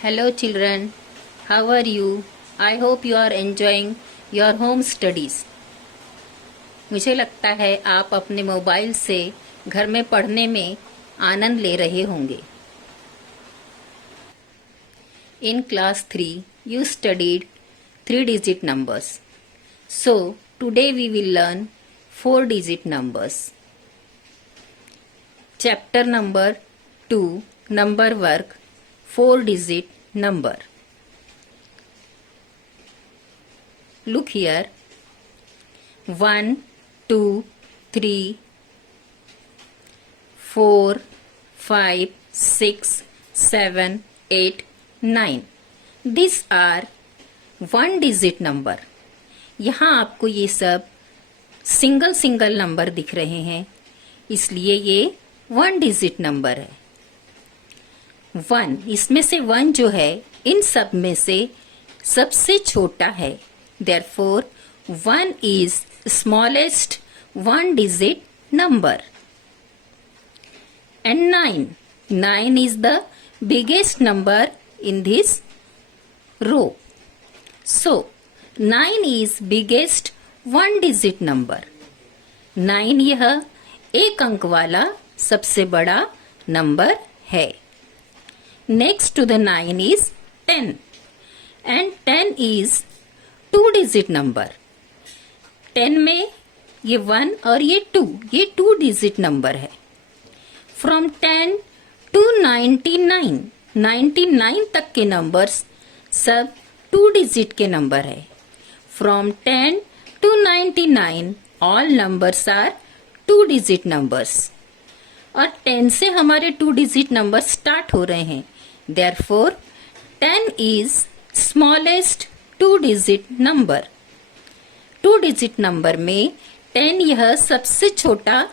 Hello children, how are you? I hope you are enjoying your home studies. मुझे लगता है आप अपने मोबाइल से घर में पढ़ने में आनंद ले रहे होंगे. In class 3, you studied 3-digit numbers. So, today we will learn 4-digit numbers. Chapter number 2, Number Work, 4-digit number. Look here. 1, 2, 3, 4, 5, 6, 7, 8, 9. These are 1-digit number. यहाँ आपको ये सब सिंगल नंबर दिख रहे हैं, इसलिए ये 1-digit नंबर है. 1, इसमें से 1 जो है इन सब में से सबसे छोटा है. Therefore, 1 is smallest 1-digit number. And 9 is the biggest number in this row. So, 9 is biggest 1-digit number. 9 यह एक अंक वाला सबसे बड़ा नंबर है. Next to the 9 is 10. And 10 is 2-digit number. 10 में ये 1 और ये 2, ये 2-digit number है. From 10 to 99, 99 तक के numbers सब 2-digit के number है. From 10 to 99, all numbers are 2-digit numbers. और 10 से हमारे 2-digit numbers start हो रहे हैं. Therefore, 10 is smallest 2-digit number. 2-digit number में 10 यह सबसे छोटा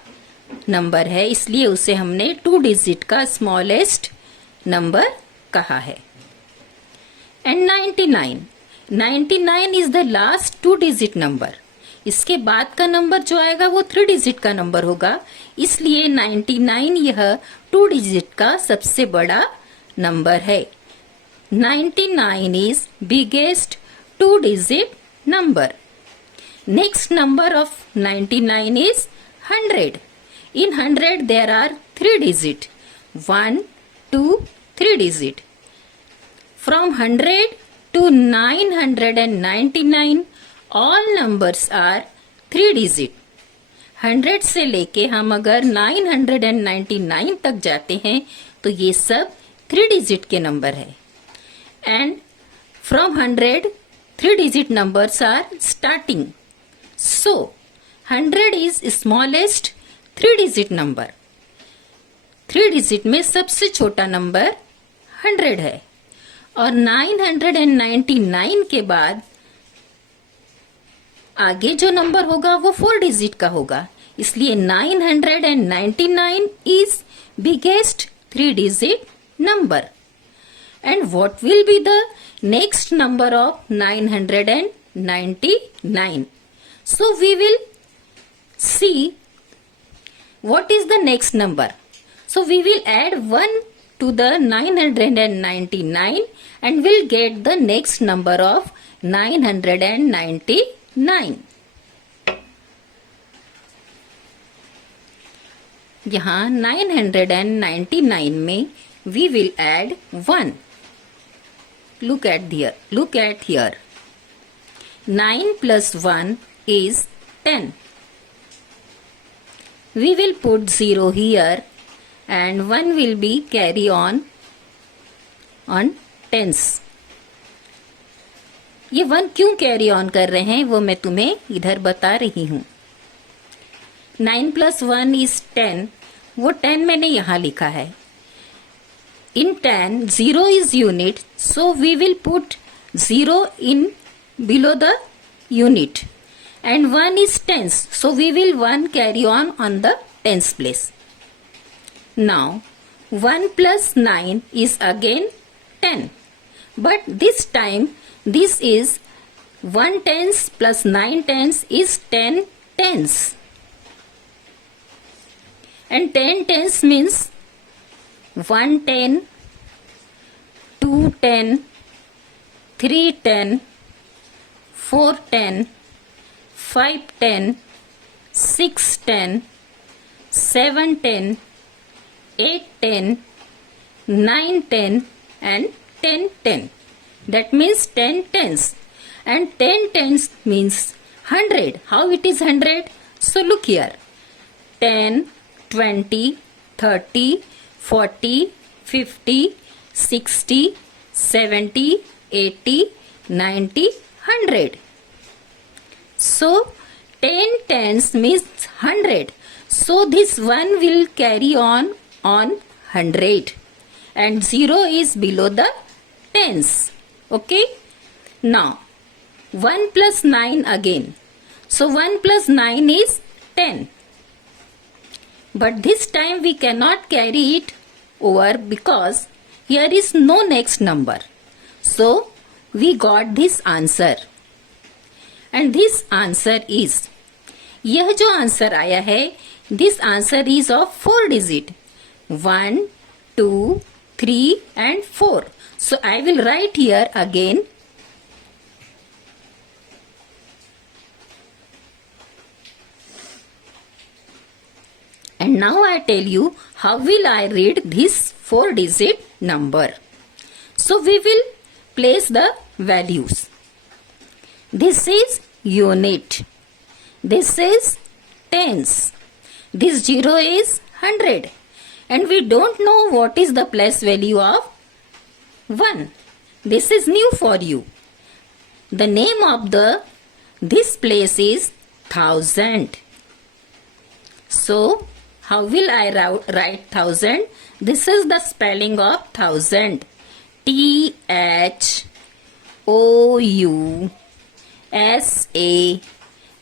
नंबर है, इसलिए उसे हमने 2-digit का smallest नंबर कहा है. And 99 is the last 2-digit number. इसके बाद का नंबर जो आएगा वो 3-digit का नंबर होगा, इसलिए 99 यह 2-digit का सबसे बड़ा नंबर है. 99 is biggest 2-digit number. Next number of 99 is 100. In 100 there are 3 digit. 1, 2, 3 digit. From 100 to 999 all numbers are 3 digit. 100 से लेके हम अगर 999 तक जाते हैं तो ये सब 3-digit के नंबर है. And from 100, 3-digit numbers are starting. So, 100 is smallest 3-digit number. 3-digit में सबसे छोटा नंबर 100 है. और 999 के बाद आगे जो नंबर होगा वो 4-digit का होगा, इसलिए 999 is biggest 3-digit number. And what will be the next number of 999? So we will see what is the next number. So we will add 1 to the 999 and we'll get the next number of 999. यहाँ 999 में we will add 1. Look at here. 9 plus 1 is 10. We will put 0 here and 1 will be carry on tens. ये 1 क्यों carry on कर रहे हैं वो मैं तुम्हें इधर बता रही हूँ. 9 plus 1 is 10. वो 10 मैंने यहाँ लिखा है. In 10, 0 is unit, so we will put 0 in below the unit. And 1 is tens, so we will 1 carry on the tens place. Now, 1 plus 9 is again 10. But this time, this is 1 tens plus 9 tens is 10 tens. And 10 tens means 1 10, 2 210, 310, 410, 510, 610, 710, 810, 910 and 1010. That means 10 tens. And 10 tens means 100. How it is 100? So look here. 10, 20, 30, 40, 50, 60, 70, 80, 90, 100. So 10 tens means 100. So this 1 will carry on 100. And 0 is below the tens. Okay. Now 1 plus 9 again. So 1 plus 9 is 10. But this time we cannot carry it over because here is no next number. So we got this answer. And this answer is, यह जो answer आया है, this answer is of 4 digit. 1, 2, 3 and 4. So I will write here again. And now I tell you how will I read this 4 digit number. So we will place the values. This is unit. This is tens. This 0 is 100. And we don't know what is the place value of 1. This is new for you. The name of this place is 1000. So how will I write 1000? This is the spelling of 1000. THOUSAND.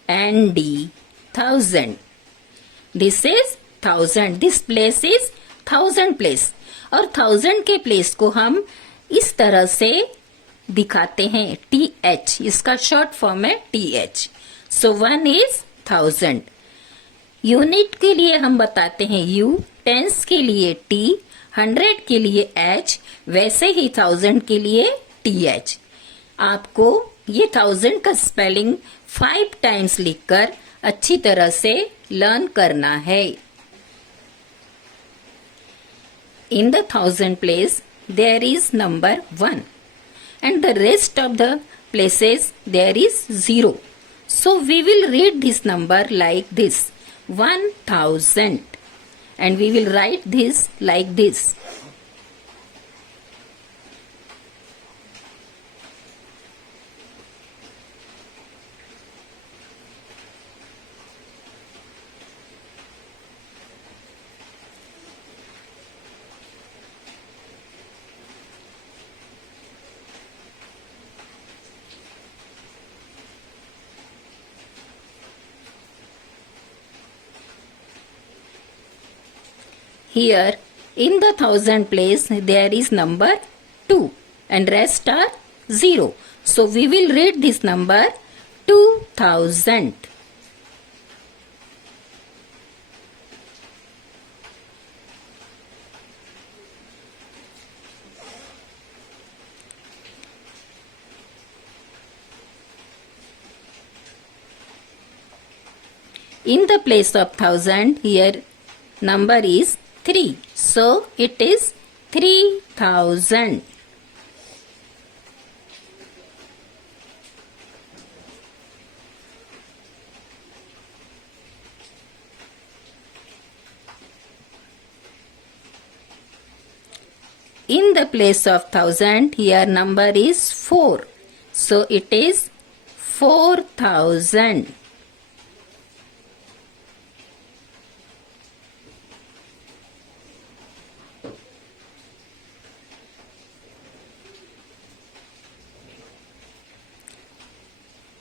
1000. This is 1000. This place is 1000 place. और 1000 के place को हम इस तरह से दिखाते हैं TH. इसका शॉर्ट फॉर्म है TH. So 1 is 1000. यूनिट के लिए हम बताते हैं U, टेंस के लिए T, 100 के लिए H, वैसे ही 1000 के लिए TH. आपको ये 1000 का स्पेलिंग 5 टाइम्स लिखकर अच्छी तरह से लर्न करना है. In the 1000 place, there is number 1. And the rest of the places, there is 0. So we will read this number like this. 1000. And we will write this like this. Here in the 1000 place there is number 2 and rest are 0. So we will read this number 2000. In the place of 1000 here number is 3. So it is 3000. In the place of 1000 here number is 4. So it is 4000.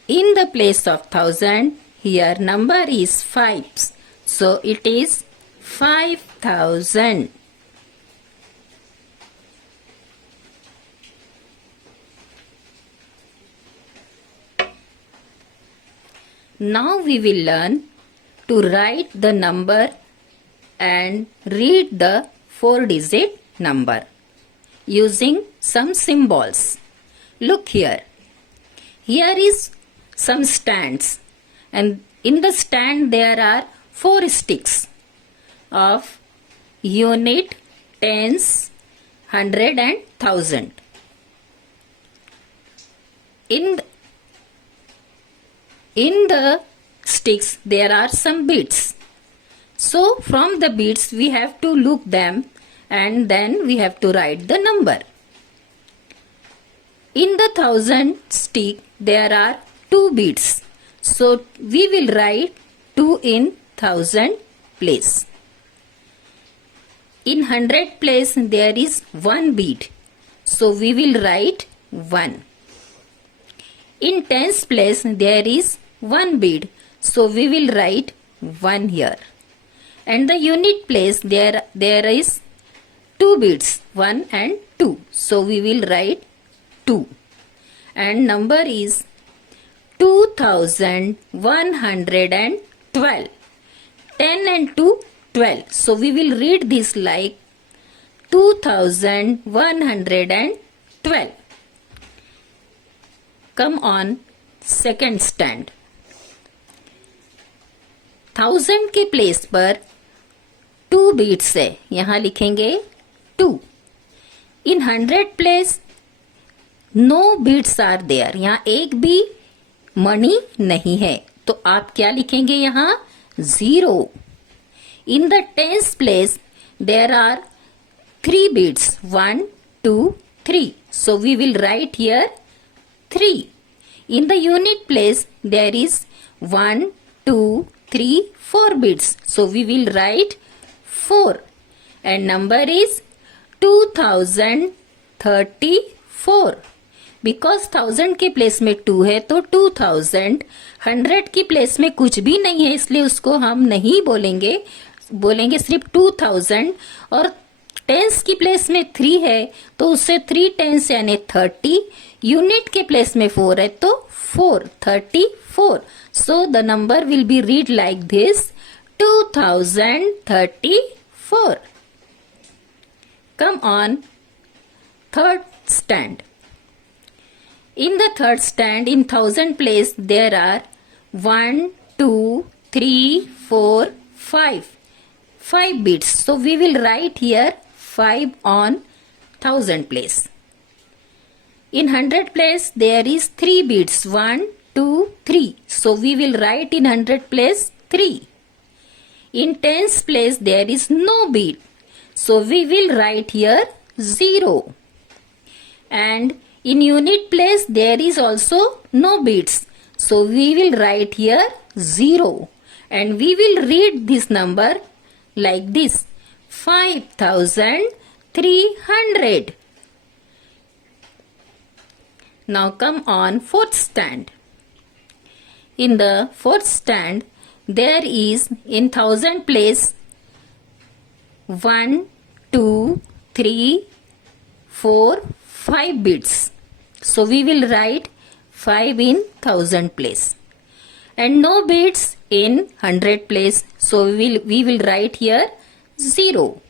In the place of 1000 here number is 5. So it is 5000. Now we will learn to write the number and read the 4-digit number. using some symbols. Look here. Here is some stands, and in the stand there are 4 sticks of unit, tens, 100 and 1000. In the sticks there are some beads. So from the beads we have to look them and then we have to write the number. In the 1000 stick there are 2 beads. So we will write 2 in 1000 place. In 100 place there is 1 bead. So we will write 1. In tens place there is 1 bead. So we will write 1 here. And the unit place there is 2 beads, 1 and 2. So we will write 2. And number is 2112. 10 and 2, 12. So we will read this like 2112. Come on second stand. 1000 के place पर 2 beats है, यहां लिखेंगे 2. In 100 place no beats are there, यहां एक भी मणि नहीं है, तो आप क्या लिखेंगे यहां 0. In the tens place there are 3 beats 1, 2, 3. So we will write here 3. In the unit place there is 1, 2, 3, 4 beads. So we will write 4. And number is 2034. Because 1000 के प्लेस में 2 है तो 2000. 100 की प्लेस में कुछ भी नहीं है इसलिए उसको हम नहीं बोलेंगे, बोलेंगे सिर्फ 2000. और टेंस की प्लेस में 3 है तो उससे 3 टेंस यानी 30. यूनिट के प्लेस में 4 है तो 4, 34. So the number will be read like this 2034. Come on third stand. In the third stand in 1000 place there are 1, 2, 3, 4, 5. 5 beads. So we will write here 5 on 1000 place. In 100 place there is 3 beads 1, 2, 3. So we will write in 100 place 3. In tens place there is no bead. So we will write here 0. And in unit place there is also no beads. So we will write here 0. And we will read this number like this 5300. Now come on fourth stand. In the fourth stand there is in 1000 place 1, 2, 3, 4, 5 beads. So we will write 5 in 1000 place. And no beads in 100 place. So we will write here 0.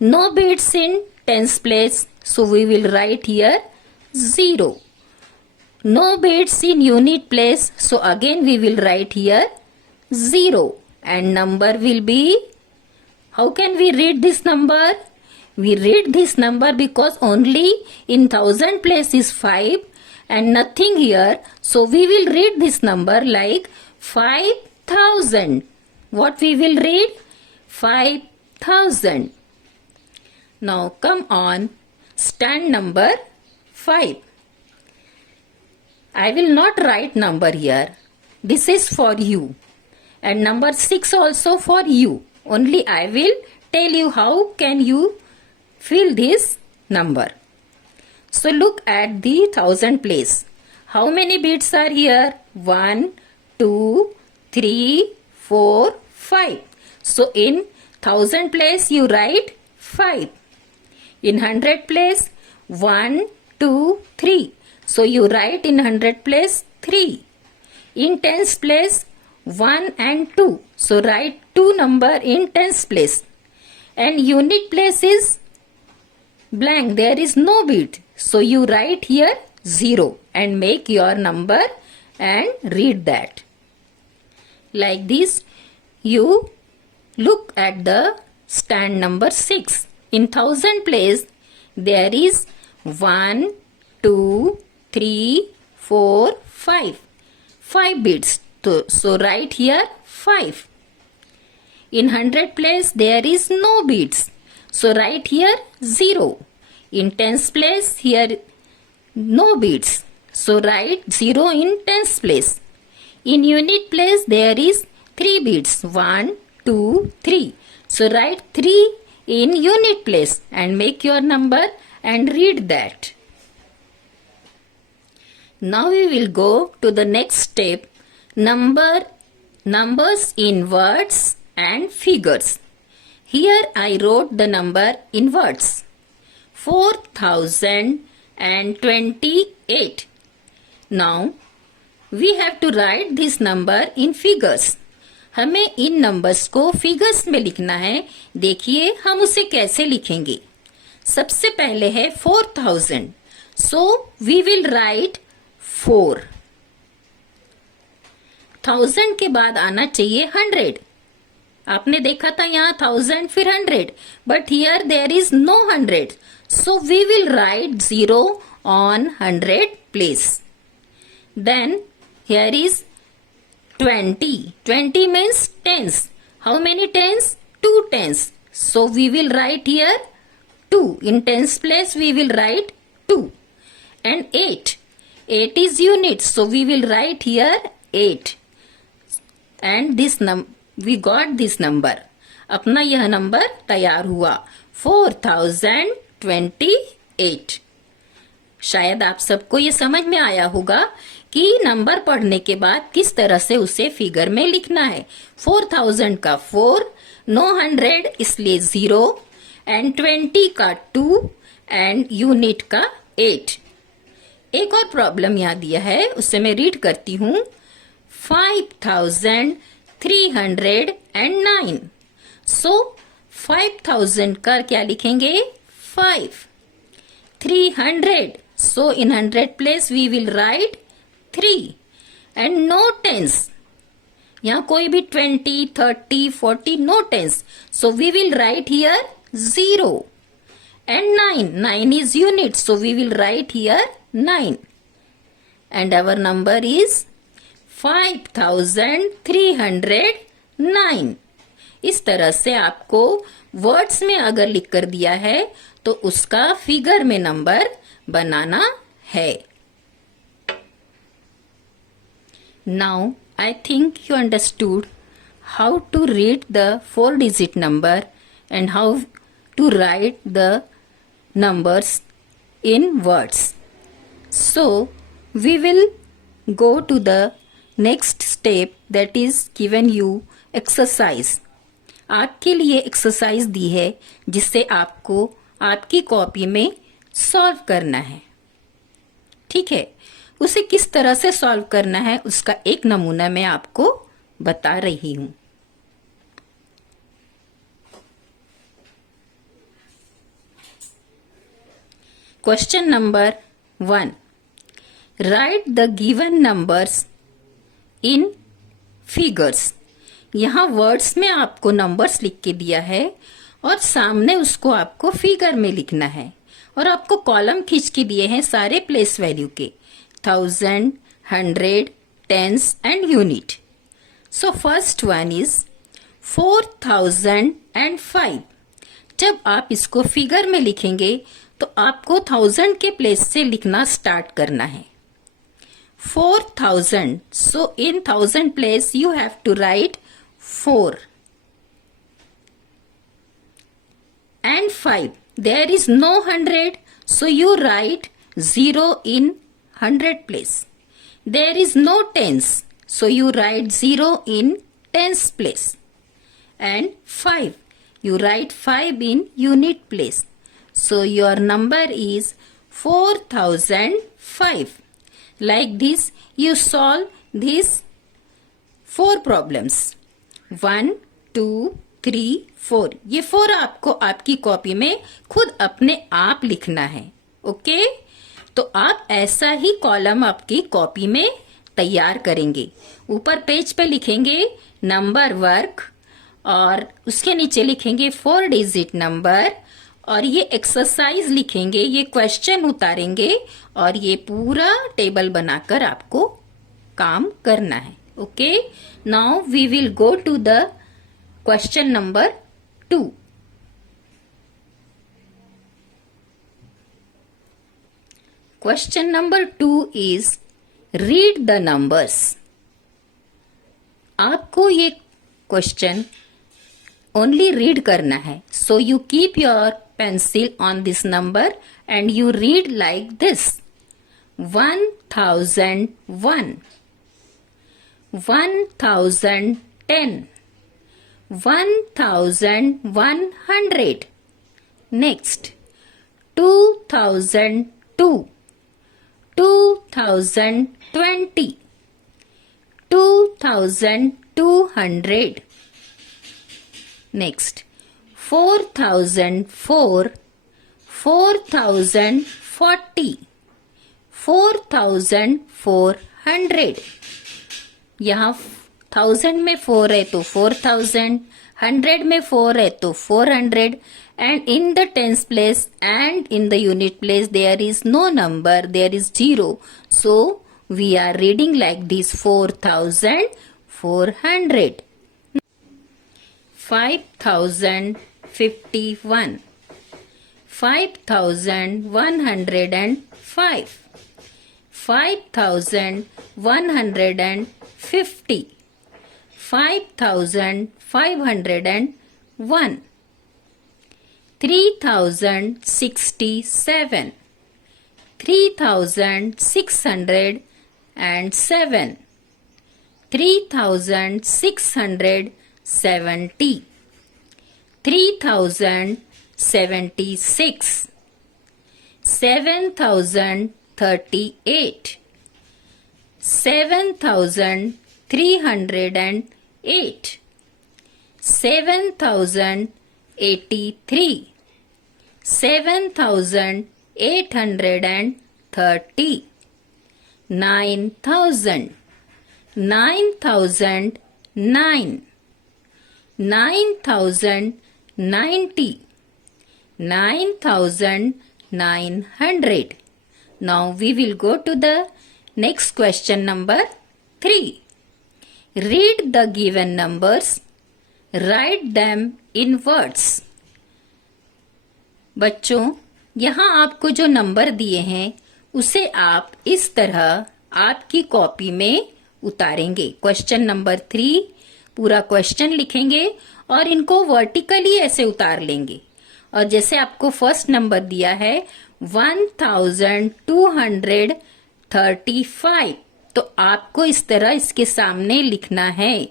No beads in tens place. So we will write here 0. No beads in unit place. So again we will write here 0. And number will be, how can we read this number? We read this number because only in 1000 place is 5 and nothing here. So we will read this number like 5000. What we will read? 5000. Now come on stand number 5. I will not write number here. This is for you. And number 6 also for you. Only I will tell you how can you fill this number. So look at the 1000 place. How many beads are here? 1, 2, 3, 4, 5. So in 1000 place you write 5. In 100 place 1, 2, 3. So you write in 100 place 3. In tens place 1 and 2. So write 2 number in tens place. And unit place is blank, there is no bit. So you write here 0 and make your number and read that. Like this, you look at the stand number 6. In thousand place, there is 1, 2, 3, 4, 5. 5 bits. So write here 5. In hundred place, there is no bits. So write here 0. In tens place, here no bits. So write 0 in tens place. In unit place, there is 3 bits. 1, 2, 3. So write 3 in unit place and make your number and read that. Now we will go to the next step. Numbers in words and figures. Here I wrote the number in words. 4028. Now we have to write this number in figures. हमें इन numbers को figures में लिखना है. देखिए हम उसे कैसे लिखेंगे. सबसे पहले है 4000. सो वी विल राइट 4. 1000 के बाद आना चाहिए 100. आपने देखा था यहाँ 1000 फिर 100, but here there is no 100. So we will write 0 on 100 place. Then here is 20. 20 means tens. How many tens? 2 tens. So we will write here 2. In tens place we will write 2. And 8. 8 is units. So we will write here 8. And this we got this number. अपना यह number तैयार हुआ 4028. शायद आप सबको ये समझ में आया होगा कि नंबर पढ़ने के बाद किस तरह से उसे फिगर में लिखना है. 4000 का 4, 900 इसलिए 0, एंड 20 का 2 एंड यूनिट का 8. एक और प्रॉब्लम यहाँ दिया है, उससे मैं रीड करती हूँ. 5309. सो 5000 का क्या लिखेंगे? 5. 300. So in 100 place we will write 3. And no tens. यहाँ कोई भी 20, 30, 40 no tens. So we will write here 0. And 9 is unit. So we will write here 9. And our number is 5309. इस तरह से आपको वर्ड्स में अगर लिख कर दिया है तो उसका फिगर में नंबर बनाना है. Now I think you understood how to read the 4-digit number and how to write the numbers in words. So we will go to the next step, that is given you exercise. आपके लिए exercise दी है जिससे आपको आपकी copy में solve करना है. ठीक है, उसे किस तरह से सॉल्व करना है उसका एक नमूना मैं आपको बता रही हूं. Question number 1. Right the given numbers in figures. यहाँ वर्ड्स में आपको नंबर्स लिख के दिया है और सामने उसको आपको फिगर में लिखना है. और आपको कॉलम खींच के दिए हैं सारे प्लेस वैल्यू के, 1000, 100, tens and unit. So first one is 4005. जब आप इसको फिगर में लिखेंगे तो आपको 1000 के प्लेस से लिखना स्टार्ट करना है. 4000. So in 1000 place you have to write 4. And 5. There is no 100. So you write 0 in 100 place. There is no tens. So you write 0 in tens place. And 5. You write 5 in unit place. So your number is 4005. Like this, you solve these 4 problems. 1, 2, 4। ये 4 आपको आपकी copy में खुद अपने आप लिखना है। Okay, तो आप ऐसा ही कॉलम आपकी कॉपी में तैयार करेंगे। ऊपर पेज पे लिखेंगे नंबर वर्क और उसके नीचे लिखेंगे 4 डिजिट नंबर और ये एक्सरसाइज लिखेंगे, ये क्वेश्चन उतारेंगे और ये पूरा टेबल बनाकर आपको काम करना है। Okay, now we will go to the question number 2। Question number 2 is read the numbers. आपको ये क्वेश्चन ओनली रीड करना है, so you keep your pencil on this number and you read like this: 1001, 1010, 1100. Next, 2002, 2020, 2200. Next, 4004, 4040, 4400. यहाँ 1000 में 4 है तो 4000, 100 में 4 है तो 400, and in the tens place and in the unit place there is no number, there is 0. So we are reading like this: 4400. 5051, 5105, 5150, 5501, 3067, 3607, 3670, 3076, 7038, 7308, 7083, 7830, 9000, 9009, 9090, 9900. Now we will go to the next question number 3. Read the given numbers, write them in words. बच्चों, यहाँ आपको जो number दिए हैं उसे आप इस तरह आपकी कॉपी में उतारेंगे। क्वेश्चन नंबर 3 पूरा क्वेश्चन लिखेंगे और इनको वर्टिकली ऐसे उतार लेंगे। और जैसे आपको फर्स्ट नंबर दिया है 1235, तो आपको इस तरह इसके सामने लिखना है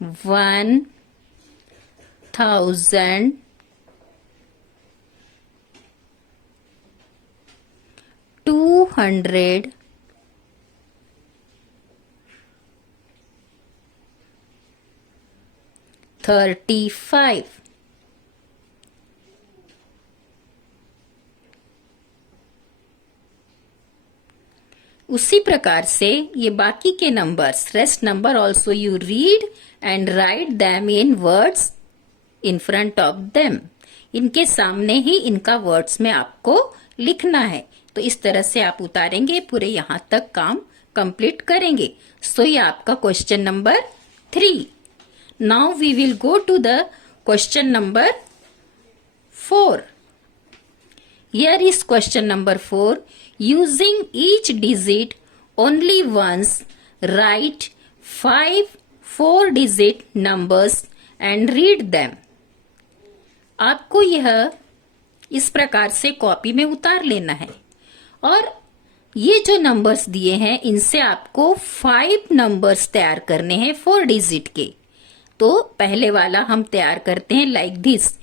1235। उसी प्रकार से ये बाकी के numbers, rest number also you read and right them in words in front of them. इनके सामने ही इनका वर्ड्स में आपको लिखना है। तो इस तरह से आप उतारेंगे, पूरे यहां तक काम कंप्लीट करेंगे। सो ये आपका question number 3। Now we will go to the question number 4. Here is question number 4. Using each digit only once, write 5 4-digit numbers and read them. आपको यह इस प्रकार से कॉपी में उतार लेना है और ये जो नंबर्स दिए हैं इनसे आपको 5 नंबर्स तैयार करने हैं 4 डिजिट के। तो पहले वाला हम तैयार करते हैं लाइक दिस: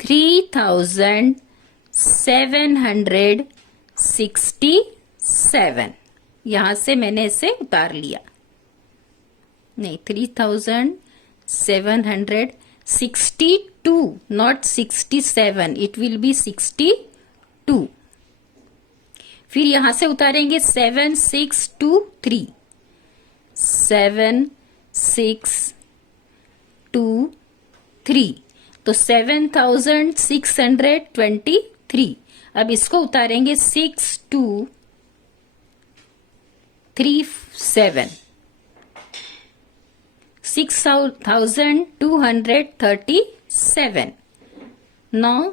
3767। यहां से मैंने इसे उतार लिया, नहीं 3767 762, not 67. It will be 62. फिर यहां से उतारेंगे 7623, 7623, तो 7623. अब इसको उतारेंगे 6237, 6237. नौ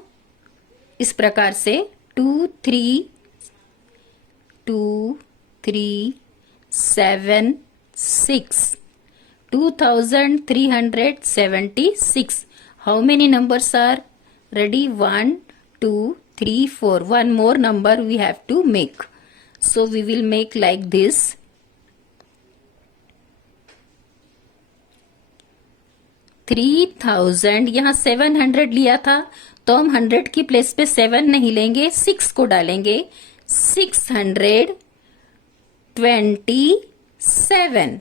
इस प्रकार से 2376, 2376. How many numbers are ready? 1, 2, 3, 4. One more number we have to make. So we will make like this. 3000. यहाँ 700 लिया था तो हम 100 की प्लेस पे 7 नहीं लेंगे, 6 को डालेंगे. 627.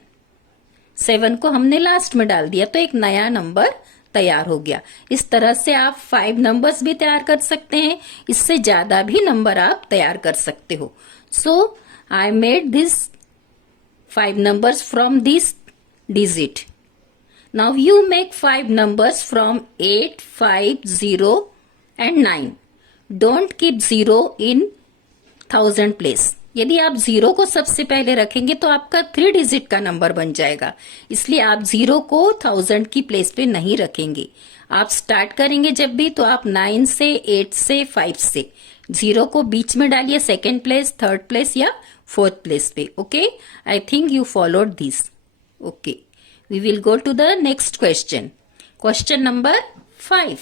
7 को हमने लास्ट में डाल दिया तो एक नया नंबर तैयार हो गया. इस तरह से आप 5 नंबर्स भी तैयार कर सकते हैं. इससे ज्यादा भी नंबर आप तैयार कर सकते हो. So I made this 5 numbers from this digit. Now you make 5 numbers from 8, 5, 0 and 9. Don't keep 0 in 1000 place. यदि आप 0 को सबसे पहले रखेंगे तो आपका 3 डिजिट का नंबर बन जाएगा. इसलिए आप 0 को 1000 की प्लेस पे नहीं रखेंगे. आप स्टार्ट करेंगे जब भी तो आप 9 से, 8 से, 5 से. 0 को बीच में डालिए, सेकेंड प्लेस, थर्ड प्लेस या फोर्थ प्लेस पे. Okay, I think you followed this. Okay, we will go to the next question. Question number 5.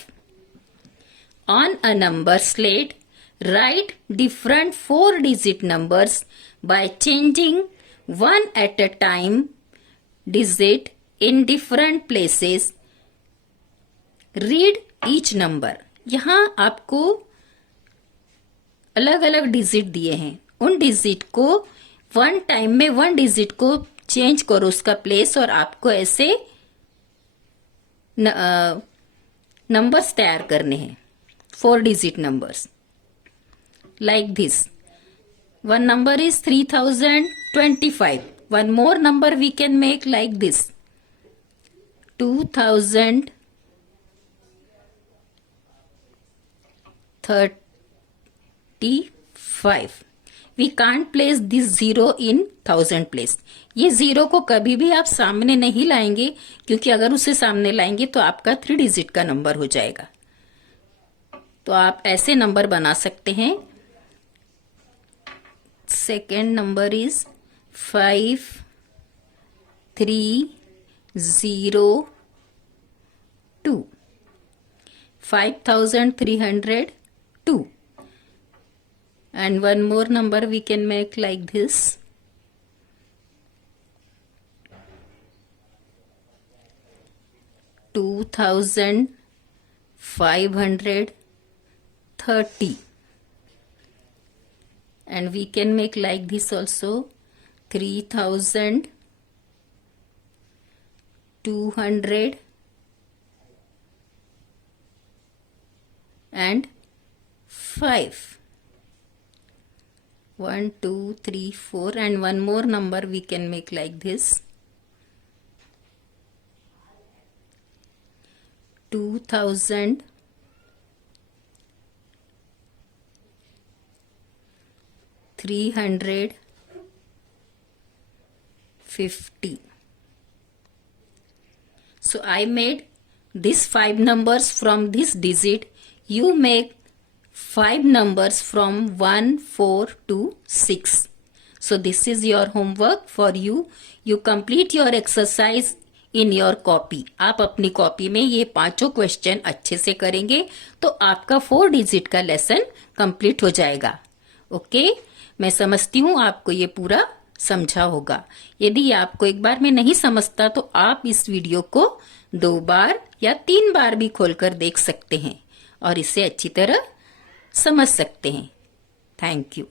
On a number slate, write different 4-digit numbers by changing one at a time digit in different places. Read each number. यहाँ आपको अलग अलग digit दिए हैं. उन digit को one time में 1 digit को चेंज करो उसका प्लेस और आपको ऐसे नंबर्स तैयार करने हैं. 4-digit numbers like this. One number is 3025. One more number we can make like this. 2035. We can't place this 0 in 1000 place. ये 0 को कभी भी आप सामने नहीं लाएंगे क्योंकि अगर उसे सामने लाएंगे तो आपका 3 डिजिट का नंबर हो जाएगा. तो आप ऐसे नंबर बना सकते हैं. Second number is 5302, 5302. And one more number we can make like this. 2530. And we can make like this also. 3200 and 5. 1, 2, 3, 4 and one more number we can make like this. 2000 350. So I made these 5 numbers from this digit. You make 5 numbers from 1, 4 to 6. So this is your homework for you. You complete your exercise in your copy. आप अपनी copy में ये 5 question अच्छे से करेंगे तो आपका 4 digit का लेसन कंप्लीट हो जाएगा. ओके, मैं समझती हूँ आपको ये पूरा समझा होगा. यदि आपको एक बार में नहीं समझता तो आप इस वीडियो को 2 बार या 3 बार भी खोलकर देख सकते हैं और इसे अच्छी तरह समझ सकते हैं. Thank you.